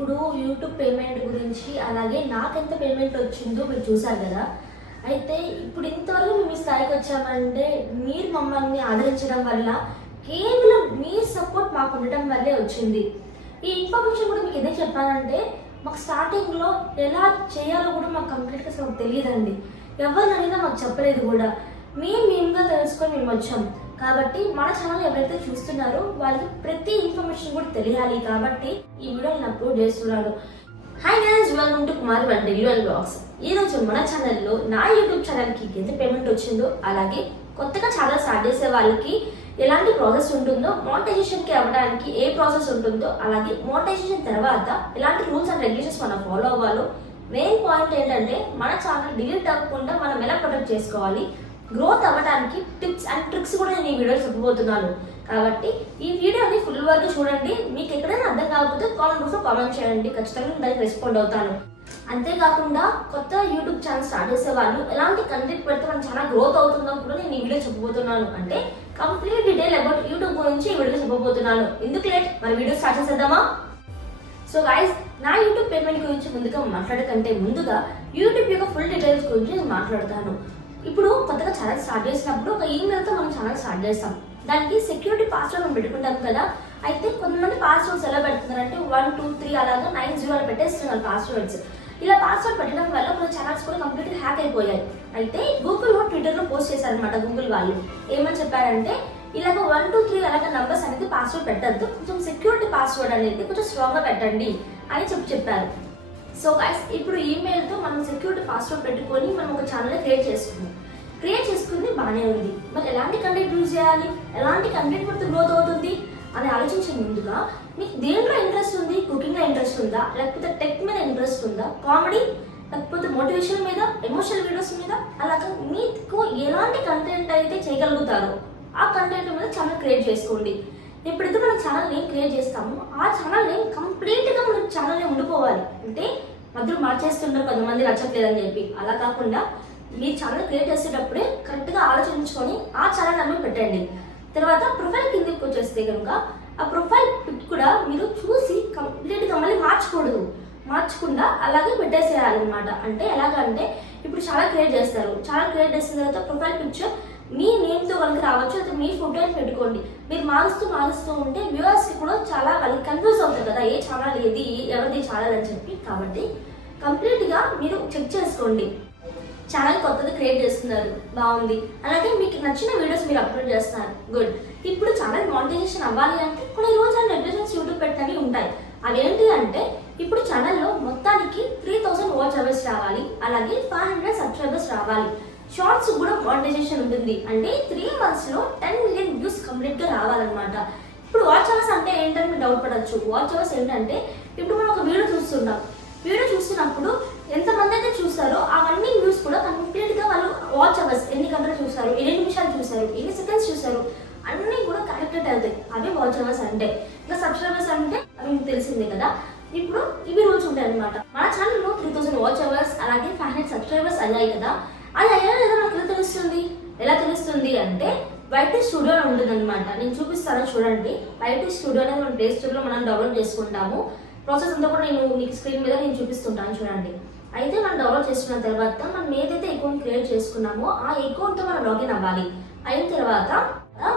ఇప్పుడు YouTube payment గురించి అలాగే నాకెంత పేమెంట్ వచ్చిందో మీరు చూసారు కదా. అయితే ఇప్పుడు ఇంతవరకు మేము ఈ స్థాయికి వచ్చామంటే మీరు మమ్మల్ని ఆదరించడం వల్ల కేవలం మీ సపోర్ట్ మాకు ఉండటం వల్లే వచ్చింది. ఈ ఇన్ఫర్మేషన్ కూడా మీకు ఎందుకు చెప్పానంటే మాకు స్టార్టింగ్లో ఎలా చేయాలో కూడా మాకు కంప్లీట్గా అసలు తెలియదండి. ఎవరిని అడిగినా మాకు చెప్పలేదు కూడా. మేము మేముగా తెలుసుకొని మేము వచ్చాం. కాబట్టి మన ఛానల్ ఎవరైతే చూస్తున్నారో వాళ్ళకి ప్రతి ఇన్ఫర్మేషన్ కూడా తెలియాలి కాబట్టి ఈ వీడియో నేను అప్లోడ్ చేస్తున్నాను hi guys welcome to Kumar one డెల్యూ అండ్ బ్లాగ్స్ ఈ రోజు మన ఛానల్లో నా యూట్యూబ్ ఛానల్కి ఎంత పేమెంట్ వచ్చిందో అలాగే కొత్తగా ఛానల్ స్టార్ట్ చేసే వాళ్ళకి ఎలాంటి ప్రాసెస్ ఉంటుందో మోనిటైజేషన్కి అవ్వడానికి ఏ ప్రాసెస్ ఉంటుందో అలాగే మోనిటైజేషన్ తర్వాత ఎలాంటి రూల్స్ అండ్ రెగ్యులేషన్స్ మనం ఫాలో అవ్వాలో మెయిన్ పాయింట్ ఏంటంటే మన ఛానల్ డిలీట్ అవ్వకుండా మనం ఎలా ప్రొటెక్ట్ చేసుకోవాలి గ్రోత్ అవ్వడానికి ట్రిక్స్ కూడా నేను ఈ వీడియోలో చెప్పబోతున్నాను. కాబట్టి ఈ వీడియోని ఫుల్ వరకు చూడండి. మీకు ఎక్కడైనా అర్థం కాకపోతే కామెంట్ బాక్స్లో కామెంట్ చేయండి. ఖచ్చితంగా దానికి రెస్పాండ్ అవుతాను. అంతేకాకుండా కొత్త యూట్యూబ్ ఛానల్ స్టార్ట్ చేసే వాళ్ళు ఎలాంటి కంటెంట్ పెడితే మనం చాలా గ్రోత్ అవుతుందో కూడా నేను ఈ వీడియో చెప్పబోతున్నాను. అంటే కంప్లీట్ డీటెయిల్ అబౌట్ యూట్యూబ్ గురించి ఈ వీడియో చెప్పబోతున్నాను. ఎందుకు లేట్ మరి వీడియో స్టార్ట్ చేసేద్దామా? సో గైస్ నా యూట్యూబ్ పేమెంట్ గురించి ముందుగా మాట్లాడకంటే ముందుగా యూట్యూబ్ యొక్క ఫుల్ డీటెయిల్స్ గురించి నేను మాట్లాడతాను. ఇప్పుడు కొత్తగా ఛానల్ స్టార్ట్ చేసినప్పుడు ఒక ఈమెయిల్తో మనం ఛానల్ స్టార్ట్ చేస్తాం. దానికి సెక్యూరిటీ పాస్వర్డ్ మనం పెట్టుకుంటాం కదా. అయితే కొంతమంది పాస్వర్డ్స్ ఎలా పెడుతున్నారంటే వన్ టూ త్రీ అలాగా నైన్ జీరో అలా పెట్టేస్తున్నారు పాస్వర్డ్స్ ఇలా పాస్వర్డ్ పెట్టడం వల్ల మన ఛానల్స్ కూడా కంప్లీట్గా హ్యాక్ అయిపోయాయి. అయితే గూగుల్లో ట్విట్టర్లో పోస్ట్ చేశారనమాట గూగుల్ వాళ్ళు. ఏమని చెప్పారంటే ఇలాగ వన్ టూ త్రీ అలాగ నంబర్స్ అనేది పాస్వర్డ్ పెట్టద్దు. కొంచెం సెక్యూరిటీ పాస్వర్డ్ అనేది కొంచెం స్ట్రాంగ్గా పెట్టండి అని చెప్పి చెప్పారు. సో గైస్ ఇప్పుడు ఈమెయిల్తో మనం సెక్యూరిటీ పాస్వర్డ్ పెట్టుకొని మనం ఒక ఛానల్ క్రియేట్ చేసుకున్నాం క్రియేట్ చేసుకుంది బాగానే ఉంది. మరి ఎలాంటి కంటెంట్ యూజ్ చేయాలి? ఎలాంటి కంటెంట్ మనతో గ్రోత్ అవుతుంది? అని ఆలోచించే ముందుగా మీకు దేంట్లో ఇంట్రెస్ట్ ఉంది? కుకింగ్లో ఇంట్రెస్ట్ ఉందా? లేకపోతే టెక్ మీద ఇంట్రెస్ట్ ఉందా? కామెడీ లేకపోతే మోటివేషన్ మీద ఎమోషనల్ వీడియోస్ మీద? అలాగే మీకు ఎలాంటి కంటెంట్ అయితే చేయగలుగుతారో ఆ కంటెంట్ మీద ఛానల్ క్రియేట్ చేసుకోండి. ఎప్పుడైతే మనం ఛానల్ నేమ్ క్రియేట్ చేస్తామో ఆ ఛానల్ నేమ్ కంప్లీట్గా మన ఛానల్ నేమ్ ఉండిపోవాలి. అంటే మధ్యలో మార్చేస్తుంటారు కొంతమంది నచ్చట్లేదని చెప్పి. అలా కాకుండా మీ ఛానల్ క్రియేట్ చేసేటప్పుడే కరెక్ట్గా ఆలోచించుకొని ఆ ఛానల్ నెంబర్ పెట్టండి. తర్వాత ప్రొఫైల్ కిందకి వచ్చేస్తే కనుక ఆ ప్రొఫైల్ పిక్ కూడా మీరు చూసి కంప్లీట్గా మళ్ళీ మార్చకూడదు. మార్చకుండా అలాగే పెట్టేసేయాలన్నమాట. అంటే ఎలాగంటే ఇప్పుడు చాలా క్రియేట్ చేస్తారు. చాలా క్రియేట్ చేసిన తర్వాత ప్రొఫైల్ పిక్చర్ మీ నేమ్తో కనుక రావచ్చు మీ ఫోటో పెట్టుకోండి. మీరు మారుస్తూ మారుస్తూ ఉంటే వ్యూవర్స్కి కూడా చాలా వాళ్ళకి కన్ఫ్యూజ్ అవుతుంది కదా ఏ ఛానల్ ఏది ఎవరిది ఛానల్ అని చెప్పి. కాబట్టి కంప్లీట్గా మీరు చెక్ చేసుకోండి. ఛానల్ కొత్తది క్రియేట్ చేస్తున్నారు బాగుంది. అలాగే మీకు నచ్చిన వీడియోస్ మీరు అప్లోడ్ చేస్తున్నారు గుడ్ ఇప్పుడు ఛానల్ మానిటైజేషన్ అవ్వాలి అంటే కొన్ని రూల్స్ అండ్ రెగ్యులేషన్స్ యూట్యూబ్ పెట్టినవి ఉంటాయి. అవేంటి అంటే ఇప్పుడు ఛానల్లో మొత్తానికి త్రీ థౌసండ్ వాచ్ అవర్స్ రావాలి. అలాగే ఫైవ్ హండ్రెడ్ సబ్స్క్రైబర్స్ రావాలి. షార్ట్స్ కూడా మానిటైజేషన్ ఉంటుంది. అంటే త్రీ మంత్స్లో టెన్ మిలియన్ వ్యూస్ కంప్లీట్గా రావాలన్నమాట. ఇప్పుడు వాచ్ అవర్స్ అంటే ఏంటని మీరు డౌట్ పడచ్చు. వాచ్ అవర్స్ ఏంటంటే ఇప్పుడు మనం ఒక వీడియో చూస్తున్నాం. వీడియో చూస్తున్నప్పుడు ఎంతమంది అయితే చూస్తారో అవన్నీ వ్యూస్ కూడా కంప్లీట్గా వాళ్ళు వాచ్ అవర్స్ ఎన్ని గంటలు చూస్తారు ఎన్ని నిమిషాలు చూస్తారు ఎన్ని సెకండ్స్ చూస్తారు అన్నీ కూడా కనెక్టెడ్ అవుతాయి. అవి వాచ్ అవర్స్ అంటే. ఇంకా సబ్స్క్రైబర్స్ అంటే అవి మీకు తెలిసిందే కదా. ఇప్పుడు ఇవి రూల్స్ ఉంటాయి అనమాట మన ఛానల్లో త్రీ థౌసండ్ వాచ్ అవర్స్ అలాగే ఫైవ్ హండ్రెడ్ సబ్స్క్రైబర్స్ అయ్యాయి కదా. అది అయ్యా లేదా నాకు ఎలా తెలుస్తుంది? ఎలా తెలుస్తుంది అంటే వైట్ స్టూడియో ఉంటుంది అనమాట నేను చూపిస్తాను చూడండి. వైట్ స్టూడియో అనేది మన ప్లే స్టూడియోలో మనం డౌన్లోడ్ చేసుకుంటాము. ప్రాసెస్ అంతా కూడా నేను మీకు స్క్రీన్ మీద నేను చూపిస్తుంటాను చూడండి. అయితే మనం డౌన్లోడ్ చేసుకున్న తర్వాత మనం ఏదైతే అకౌంట్ క్రియేట్ చేసుకున్నామో ఆ అకౌంట్తో మనం లాగిన్ అవ్వాలి. అయిన తర్వాత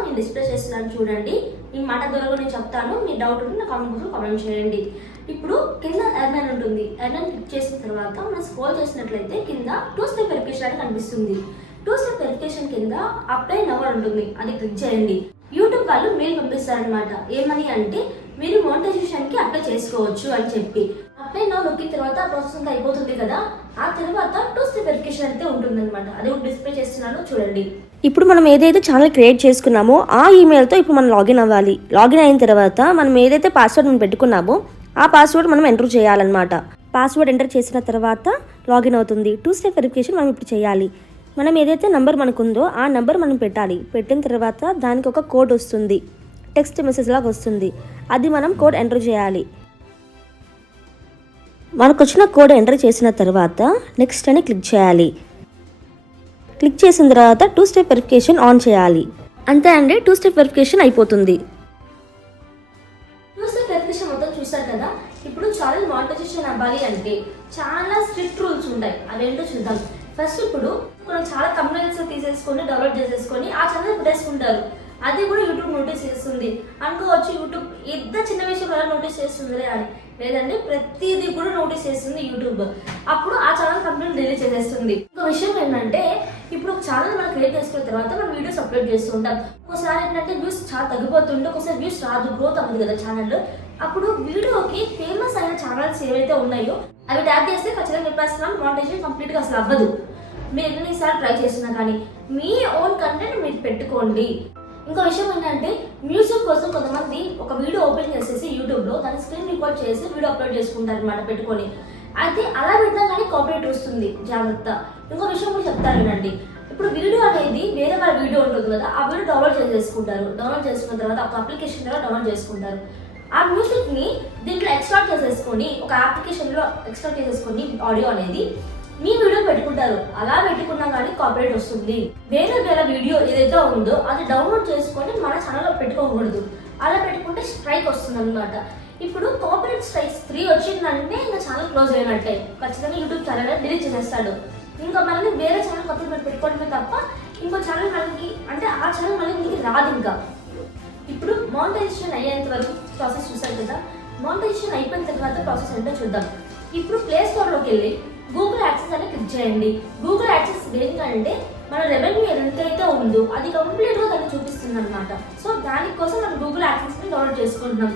నేను డిస్ప్లే చేస్తున్నాను చూడండి. మీ మాట ద్వారా నేను చెప్తాను. మీ డౌట్ ఉంటే నా కామెంట్ బాక్స్లో కామెంట్ చేయండి. ఇప్పుడు కింద ఎర్నన్ ఉంటుంది. ఎర్నన్ క్లిక్ చేసిన తర్వాత మనం స్క్రోల్ చేసినట్లయితే కింద టూ స్టెప్ వెరిఫికేషన్ అని కనిపిస్తుంది. టూ స్టెప్ వెరిఫికేషన్ కింద అప్లై నవర్ ఉంటుంది. అది క్లిక్ చేయండి. యూట్యూబ్ వాళ్ళు మెయిల్ పంపిస్తారనమాట ఏమని అంటే మీరు మోనిటైజేషన్కి అప్లై చేసుకోవచ్చు అని చెప్పి. అప్లై నవ్ నొక్కిన తర్వాత ప్రాసెస్ అంతా అయిపోతుంది కదా? ఆ తర్వాత టూ స్టెప్ వెరిఫికేషన్ అయితే ఉంటుందన్నమాట. అది డిస్ప్లే చేస్తున్నాను చూడండి. ఇప్పుడు మనం ఏదైతే ఛానల్ క్రియేట్ చేసుకున్నామో ఆ ఈమెయిల్తో ఇప్పుడు మనం లాగిన్ అవ్వాలి. లాగిన్ అయిన తర్వాత మనం ఏదైతే పాస్వర్డ్ మనం పెట్టుకున్నామో ఆ పాస్వర్డ్ మనం ఎంటర్ చేయాలన్నమాట. పాస్వర్డ్ ఎంటర్ చేసిన తర్వాత లాగిన్ అవుతుంది. టూ స్టెప్ వెరిఫికేషన్ మనం ఇప్పుడు చేయాలి. మనం ఏదైతే నెంబర్ మనకుందో ఆ నెంబర్ మనం పెట్టాలి. పెట్టిన తర్వాత దానికి ఒక కోడ్ వస్తుంది. టెక్స్ట్ మెసేజ్ లాగా వస్తుంది. అది మనం కోడ్ ఎంటర్ చేయాలి. మనకు వచ్చిన కోడ్ ఎంటర్ చేసిన తర్వాత నెక్స్ట్ అని క్లిక్ చేయాలి. క్లిక్ చేసిన తర్వాత టూ స్టెప్ వెరిఫికేషన్ ఆన్ చేయాలి. అంతే అండి టూ స్టెప్ వెరిఫికేషన్ అయిపోతుంది. టూ ఛానల్ మానిటైజేషన్ అవ్వాలి అంటే చాలా స్ట్రిక్ట్ రూల్స్ ఉంటాయి. అవేంటో చూద్దాం. ఫస్ట్ ఇప్పుడు మనం చాలా కంప్లైంట్స్ తీసేసుకొని డౌన్లోడ్ చేసేసుకొని ఆ ఛానల్ పెట్టేసుకుంటారు. అది కూడా యూట్యూబ్ నోటీస్ చేస్తుంది. అనుకోవచ్చు యూట్యూబ్ ఎంత చిన్న విషయం వల్ల నోటీస్ చేస్తుందిలే అని. లేదంటే ప్రతిదీ కూడా నోటీస్ చేస్తుంది యూట్యూబ్ అప్పుడు ఆ ఛానల్ కంప్లైంట్ డిలీట్ చేసేస్తుంది. ఒక విషయం ఏంటంటే ఇప్పుడు ఒక ఛానల్ మనం క్రియేట్ చేసుకున్న తర్వాత మనం వీడియోస్ అప్లోడ్ చేస్తూ ఉంటాం. ఒకసారి ఏంటంటే వ్యూస్ చాలా తగ్గిపోతుంటే ఒకసారి వ్యూస్ రాదు గ్రోత్ అవ్వదు కదా ఛానల్ అప్పుడు వీడియోకి ఫేమస్ అయిన ఛానల్స్ ఏవైతే ఉన్నాయో అవి ట్యాగ్ చేస్తే ఖచ్చితంగా చెప్పేస్తున్నాం మానిటైజేషన్ కంప్లీట్గా అసలు అవ్వదు. మీరు ఎన్నిసార్లు ట్రై చేసినా కానీ మీ ఓన్ కంటెంట్ మీరు పెట్టుకోండి. ఇంకో విషయం ఏంటంటే మ్యూజిక్ కోసం కొంతమంది ఒక వీడియో ఓపెన్ చేసేసి యూట్యూబ్లో దాన్ని స్క్రీన్ రికార్డ్ చేసి వీడియో అప్లోడ్ చేసుకుంటారు అనమాట పెట్టుకొని. అయితే అలా పెట్టినా కానీ కాపరేట్ వస్తుంది జాగ్రత్త. ఇంకో విషయం కూడా చెప్తారు వినండి. ఇప్పుడు వీడియో అనేది వేరే వాళ్ళ వీడియో ఉంటుంది కదా ఆ వీడియో డౌన్లోడ్ చేసేసుకుంటారు. డౌన్లోడ్ చేసుకున్న తర్వాత ఒక అప్లికేషన్ ద్వారా డౌన్లోడ్ చేసుకుంటారు. ఆ మ్యూజిక్ని దీంట్లో ఎక్స్ట్రాక్ట్ చేసేసుకొని ఒక అప్లికేషన్లో ఎక్స్ట్రాక్ట్ చేసేసుకొని ఆడియో అనేది మీ వీడియో పెట్టుకుంటారు. అలా పెట్టుకున్నా కానీ కాపీరైట్ వస్తుంది. వేరే వేరే వీడియో ఏదైతే ఉందో అది డౌన్లోడ్ చేసుకొని మన ఛానల్లో పెట్టుకోకూడదు. అలా పెట్టుకుంటే స్ట్రైక్ వస్తుంది అనమాట ఇప్పుడు కాపీరైట్ స్ట్రైక్స్ త్రీ వచ్చిందంటే ఇంకా ఛానల్ క్లోజ్ అయినట్టే. ఖచ్చితంగా యూట్యూబ్ ఛానల్ డిలీట్ చేసేస్తాడు. ఇంకా మళ్ళీ వేరే ఛానల్ కొత్త పెట్టుకోవడమే తప్ప ఇంకో ఛానల్ మనకి అంటే ఆ ఛానల్ మళ్ళీ మీకు రాదు ఇంకా. ఇప్పుడు మానిటైజేషన్ అయ్యేంత వరకు ప్రాసెస్ చూసారు కదా? మానిటైజేషన్ అయిపోయిన తర్వాత ప్రాసెస్ ఏంటో చూద్దాం. ఇప్పుడు ప్లే స్టోర్లోకి వెళ్ళి గూగుల్ యాక్సెస్ అని క్లిక్ చేయండి. గూగుల్ యాక్సెస్ దేనికంటే మన రెవెన్యూ ఎంతైతే ఉందో అది కంప్లీట్గా దాన్ని చూపిస్తుంది అనమాట సో దానికోసం మనం గూగుల్ యాక్సెస్ని డౌన్లోడ్ చేసుకుంటున్నాం.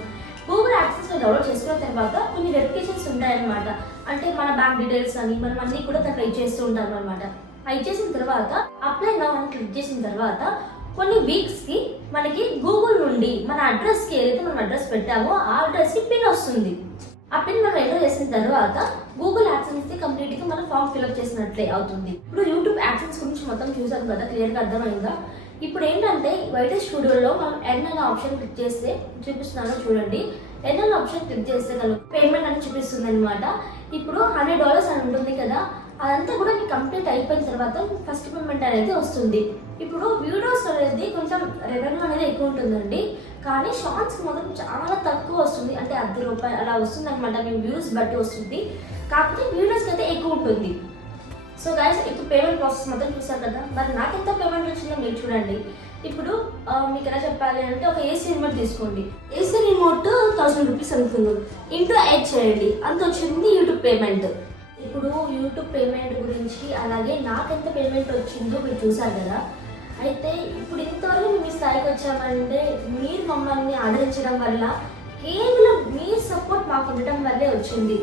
గూగుల్ యాక్సెస్ని డౌన్లోడ్ చేసుకున్న తర్వాత కొన్ని వెరిఫికేషన్స్ ఉంటాయన్నమాట. అంటే మన బ్యాంక్ డీటెయిల్స్ అని మనం అన్నీ కూడా టైప్ చేస్తూ ఉంటాం అనమాట ట్రై చేసిన తర్వాత అప్లై నా మనం క్లిక్ చేసిన తర్వాత కొన్ని వీక్స్కి మనకి గూగుల్ నుండి మన అడ్రస్కి ఏదైతే మనం అడ్రస్ పెట్టామో ఆ అడ్రస్కి పిన్ వస్తుంది. ఆ పిన్ మనం ఎంటర్ చేసిన తర్వాత గూగుల్ యాక్సెన్స్కి కంప్లీట్గా మనం ఫామ్ ఫిల్అప్ చేసినట్లే అవుతుంది. ఇప్పుడు యూట్యూబ్ యాక్సెన్స్ గురించి మొత్తం చూసాం కదా క్లియర్గా అర్థమైందా? ఇప్పుడు ఏంటంటే వైటే స్టూడియోలో మనం ఎన్ అనే ఆప్షన్ క్లిక్ చేస్తే చూపిస్తున్నాను చూడండి. ఎన్ అనే ఆప్షన్ క్లిక్ చేస్తే కనుక పేమెంట్ అని చూపిస్తుంది అనమాట ఇప్పుడు హండ్రెడ్ డాలర్స్ అని ఉంటుంది కదా అదంతా కూడా మీకు కంప్లీట్ అయిపోయిన తర్వాత ఫస్ట్ పేమెంట్ అనేది వస్తుంది. ఇప్పుడు వీడియో అనేది కొంచెం రెవెన్యూ అనేది ఎక్కువ ఉంటుందండి. కానీ షార్ట్స్ మాత్రం చాలా తక్కువ వస్తుంది. అంటే అర్ధ రూపాయలు అలా వస్తుంది అనమాట మీ వ్యూస్ బట్టి వస్తుంది. కాకపోతే వీడియోస్కి అయితే ఎక్కువ ఉంటుంది. సో గైస్ ఇప్పుడు పేమెంట్ ప్రాసెస్ మొత్తం చూసారు కదా? మరి నాకు ఎంత పేమెంట్ వచ్చిందో మీరు చూడండి. ఇప్పుడు మీకు ఎలా చెప్పాలి అంటే ఒక ఏసీ రిమోట్ తీసుకోండి. ఏసీ రిమోట్ థౌసండ్ రూపీస్ అనుకుంది. ఇంటూ యాడ్ చేయండి. అంత వచ్చింది యూట్యూబ్ పేమెంట్ ఇప్పుడు యూట్యూబ్ పేమెంట్ గురించి అలాగే నాకు ఎంత పేమెంట్ వచ్చిందో మీరు చూసారు కదా? అయితే ఇప్పుడు ఇంతవరకు మేము స్థాయికి వచ్చామంటే మీరు మమ్మల్ని ఆదరించడం వల్ల కేవలం మీ సపోర్ట్ మాకు ఉండటం వల్లే వచ్చింది.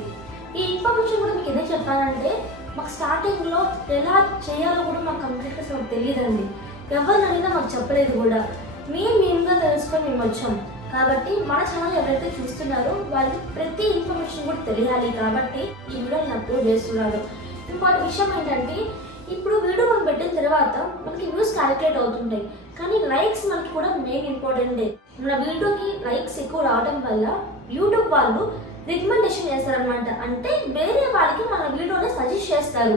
ఈ ఇన్ఫర్మేషన్ కూడా మీకు ఎందుకు చెప్పానంటే మాకు స్టార్టింగ్లో ఎలా చేయాలో కూడా మాకు కంప్లీట్గా మాకు తెలియదండి. ఎవరిని అడిగినా మాకు చెప్పలేదు కూడా. మేము మేముగా తెలుసుకొని మేము వచ్చాం. కాబట్టి మన ఛానల్ ఎవరైతే చూస్తున్నారో వాళ్ళకి ప్రతి ఇన్ఫర్మేషన్ కూడా తెలియాలి కాబట్టి ఈ వీడియోని అప్లోడ్ చేస్తున్నారు. ఇంకోటి విషయం ఏంటంటే ఇప్పుడు వీడియో మనం పెట్టిన తర్వాత మనకి వ్యూస్ క్యాలిక్యులేట్ అవుతుంటాయి. కానీ లైక్స్ మనకి కూడా మెయిన్ ఇంపార్టెంటే మన వీడియోకి లైక్స్ ఎక్కువ రావడం వల్ల యూట్యూబ్ వాళ్ళు రికమెండేషన్ చేస్తారనమాట అంటే వేరే వాళ్ళకి మన వీడియోని సజెస్ట్ చేస్తారు.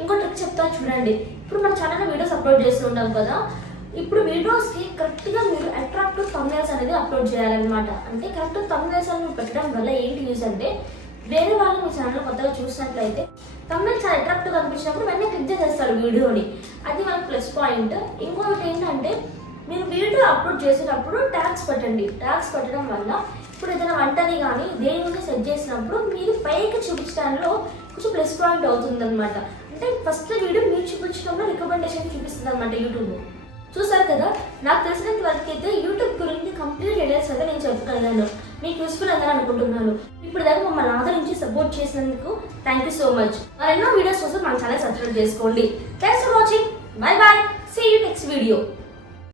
ఇంకో ట్రిక్ చెప్తా చూడండి. ఇప్పుడు మన ఛానల్ వీడియోస్ అప్లోడ్ చేస్తుంటాం కదా. ఇప్పుడు వీడియోస్కి కరెక్ట్గా మీరు అట్రాక్టివ్ తమ్నేల్స్ అనేది అప్లోడ్ చేయాలన్నమాట. అంటే కరెక్ట్ తమ్నేల్స్ అని పెట్టడం వల్ల ఏంటి యూజ్ అంటే వేరే వాళ్ళు మీ ఛానల్ కొత్తగా చూసినట్లయితే తమ్నేల్ చాలా అట్రాక్టివ్ కనిపించినప్పుడు వెంటనే క్లిక్ చేసేస్తారు వీడియోని. అది మనకి ప్లస్ పాయింట్ ఇంకొకటి ఏంటంటే మీరు వీడియో అప్లోడ్ చేసేటప్పుడు ట్యాగ్స్ పెట్టండి. ట్యాగ్స్ పెట్టడం వల్ల ఇప్పుడు ఏదైనా వంటని కానీ దేని గురించి సెట్ చేసినప్పుడు మీరు పైకి చూపించడంలో కొంచెం ప్లస్ పాయింట్ అవుతుంది అనమాట అంటే ఫస్ట్ వీడియో మీరు చూపించడంలో రికమెండేషన్ చూపిస్తుంది అనమాట యూట్యూబ్ చూసారు కదా? నాకు తెలిసినంత వరకు అయితే యూట్యూబ్ గురించి కంప్లీట్ డీటెయిల్స్ అయితే నేను చెప్పగలిగాను. మీకు యూస్ఫుల్ అని అనుకుంటున్నాను ఇప్పుడు దాకా మమ్మల్ని ఆదరించి సపోర్ట్ చేసినందుకు థ్యాంక్ యూ సో మచ్ మరెన్నో వీడియోస్ కోసం మన ఛానల్ సబ్స్క్రైబ్ చేసుకోండి. Thanks for watching bye bye see you next video